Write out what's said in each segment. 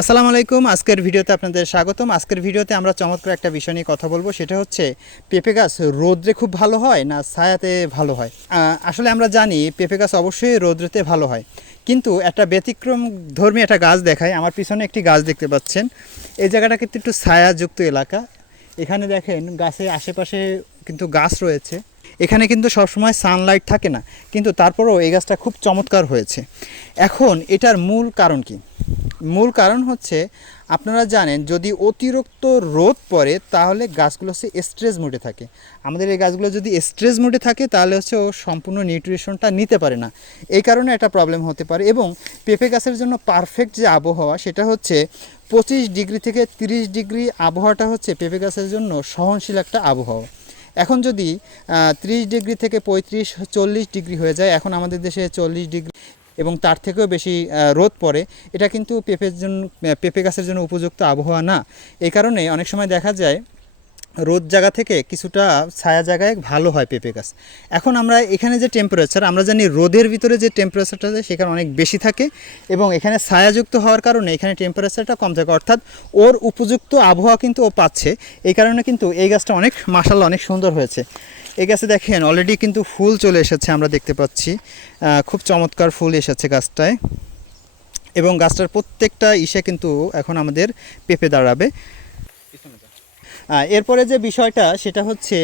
আসসালামু আলাইকুম, আজকের ভিডিওতে আপনাদের স্বাগতম। আজকের ভিডিওতে আমরা চমৎকার একটা বিষয় নিয়ে কথা বলব, সেটা হচ্ছে পেঁপে গাছ রোদ্রে খুব ভালো হয় না ছায়াতে ভালো হয়? আসলে আমরা জানি পেঁপে গাছ অবশ্যই রোদ্রেতে ভালো হয়, কিন্তু একটা ব্যতিক্রম ধর্মী একটা গাছ দেখায়। আমার পিছনে একটি গাছ দেখতে পাচ্ছেন। এই জায়গাটা কিন্তু একটু ছায়াযুক্ত এলাকা। এখানে দেখেন গাছের আশেপাশে কিন্তু গাছ রয়েছে। এখানে কিন্তু সবসময় সানলাইট থাকে না, কিন্তু তারপরেও এই গাছটা খুব চমৎকার হয়েছে। এখন এটার মূল কারণ কি? মূল কারণ হচ্ছে, আপনারা জানেন যদি অতিরিক্ত রোদ পড়ে, তাহলে গাছগুলো হচ্ছে স্ট্রেস মোডে থাকে। আমাদের এই গাছগুলো যদি স্ট্রেস মোডে থাকে, তাহলে হচ্ছে ও সম্পূর্ণ নিউট্রিশনটা নিতে পারে না। এই কারণে একটা প্রবলেম হতে পারে এবং পেঁপে গাছের জন্য পারফেক্ট যে আবহাওয়া, সেটা হচ্ছে পঁচিশ ডিগ্রি থেকে তিরিশ ডিগ্রি আবহাওয়াটা হচ্ছে পেঁপে গাছের জন্য সহনশীল একটা আবহাওয়া। এখন যদি ত্রিশ ডিগ্রি থেকে পঁয়ত্রিশ, চল্লিশ ডিগ্রি হয়ে যায়, এখন আমাদের দেশে চল্লিশ ডিগ্রি এবং তার থেকেও বেশি রোদ পড়ে, এটা কিন্তু পেঁপের জন্য, পেঁপে গাছের জন্য উপযুক্ত আবহাওয়া না। এই কারণে অনেক সময় দেখা যায় রোদ জায়গা থেকে কিছুটা ছায়া জায়গায় ভালো হয় পেঁপে গাছ। এখন আমরা এখানে যে টেম্পারেচার আমরা জানি রোদের ভিতরে যে টেম্পারেচারটা আছে সেখানে অনেক বেশি থাকে এবং এখানে ছায়াযুক্ত হওয়ার কারণে এখানে টেম্পারেচারটা কম থাকে। অর্থাৎ ওর উপযুক্ত আবহাওয়া কিন্তু ও পাচ্ছে, এই কারণে কিন্তু এই গাছটা অনেক মাসাল্লাহ অনেক সুন্দর হয়েছে। এই গাছে দেখেন অলরেডি কিন্তু ফুল চলে এসেছে আমরা দেখতে পাচ্ছি। খুব চমৎকার ফুল এসেছে গাছটায় এবং গাছটার প্রত্যেকটা ইসে কিন্তু এখন আমাদের পেঁপে দাঁড়াবে। এরপরে যে বিষয়টা, সেটা হচ্ছে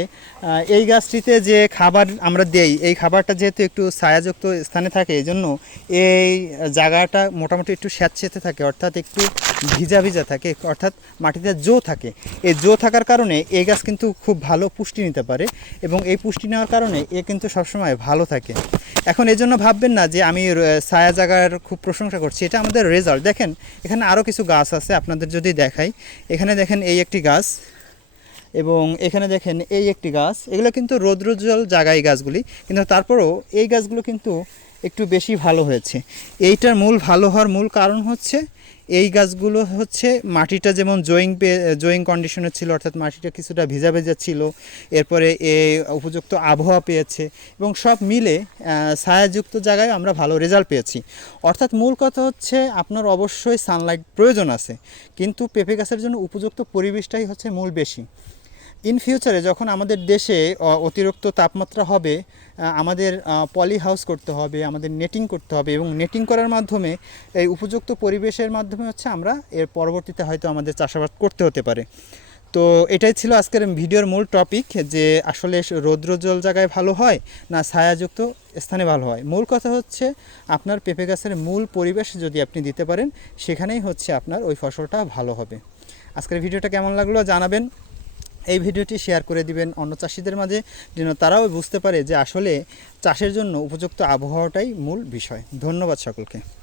এই গাছটিতে যে খাবার আমরা দেই, এই খাবারটা যেহেতু একটু ছায়াযুক্ত স্থানে থাকে এই জন্য এই জায়গাটা মোটামুটি একটু স্যাঁতসেঁতে থাকে, অর্থাৎ একটু ভিজা ভিজা থাকে, অর্থাৎ মাটিতে জো থাকে। এই জো থাকার কারণে এই গাছ কিন্তু খুব ভালো পুষ্টি নিতে পারে এবং এই পুষ্টি নেওয়ার কারণে এ কিন্তু সবসময় ভালো থাকে। এখন এই জন্য ভাববেন না যে আমি ছায়া জায়গার খুব প্রশংসা করছি, এটা আমাদের রেজাল্ট দেখেন, এখানে আরও কিছু গাছ আছে, আপনাদের যদি দেখাই। এখানে দেখেন এই একটি গাছ। এবং এখানে দেখেন এই একটি গাছ। এগুলো কিন্তু রৌদ্রোজ্জ্বল জায়গায় গাছগুলি, কিন্তু তারপরেও এই গাছগুলো কিন্তু একটু বেশি ভালো হয়েছে। এইটার মূল ভালো হওয়ার মূল কারণ হচ্ছে, এই গাছগুলো হচ্ছে মাটিটা যেমন জয়িং জোয়িং জোয়িং কন্ডিশনে ছিল, অর্থাৎ মাটিটা কিছুটা ভেজা ভেজা ছিল, এরপরে এ উপযুক্ত আবহাওয়া পেয়েছে এবং সব মিলে ছায়াযুক্ত জায়গায় আমরা ভালো রেজাল্ট পেয়েছি। অর্থাৎ মূল কথা হচ্ছে, আপনার অবশ্যই সানলাইট প্রয়োজন আছে, কিন্তু পেঁপে গাছের জন্য উপযুক্ত পরিবেশটাই হচ্ছে মূল বেশি। ইন ফিউচারে যখন আমাদের দেশে অতিরিক্ত তাপমাত্রা হবে আমাদের পলি হাউস করতে হবে, আমাদের নেটিং করতে হবে এবং নেটিং করার মাধ্যমে, এই উপযুক্ত পরিবেশের মাধ্যমে হচ্ছে আমরা এর পরবর্তীতে হয়তো আমাদের চাষাবাদ করতে হতে পারে। তো এটাই ছিল আজকের ভিডিওর মূল টপিক যে আসলে রৌদ্রোজ্জ্বল জায়গায় ভালো হয় না ছায়াযুক্ত স্থানে ভালো হয়। মূল কথা হচ্ছে আপনার পেঁপে গাছের মূল পরিবেশ যদি আপনি দিতে পারেন, সেখানেই হচ্ছে আপনার ওই ফসলটা ভালো হবে। আজকের ভিডিওটা কেমন লাগল জানাবেন। এই ভিডিওটি শেয়ার করে দিবেন অন্য চাষিদের মাঝে, যেন তারাও বুঝতে পারে যে আসলে চাষের জন্য উপযুক্ত আবহাওয়াটাই মূল বিষয়। ধন্যবাদ সকলকে।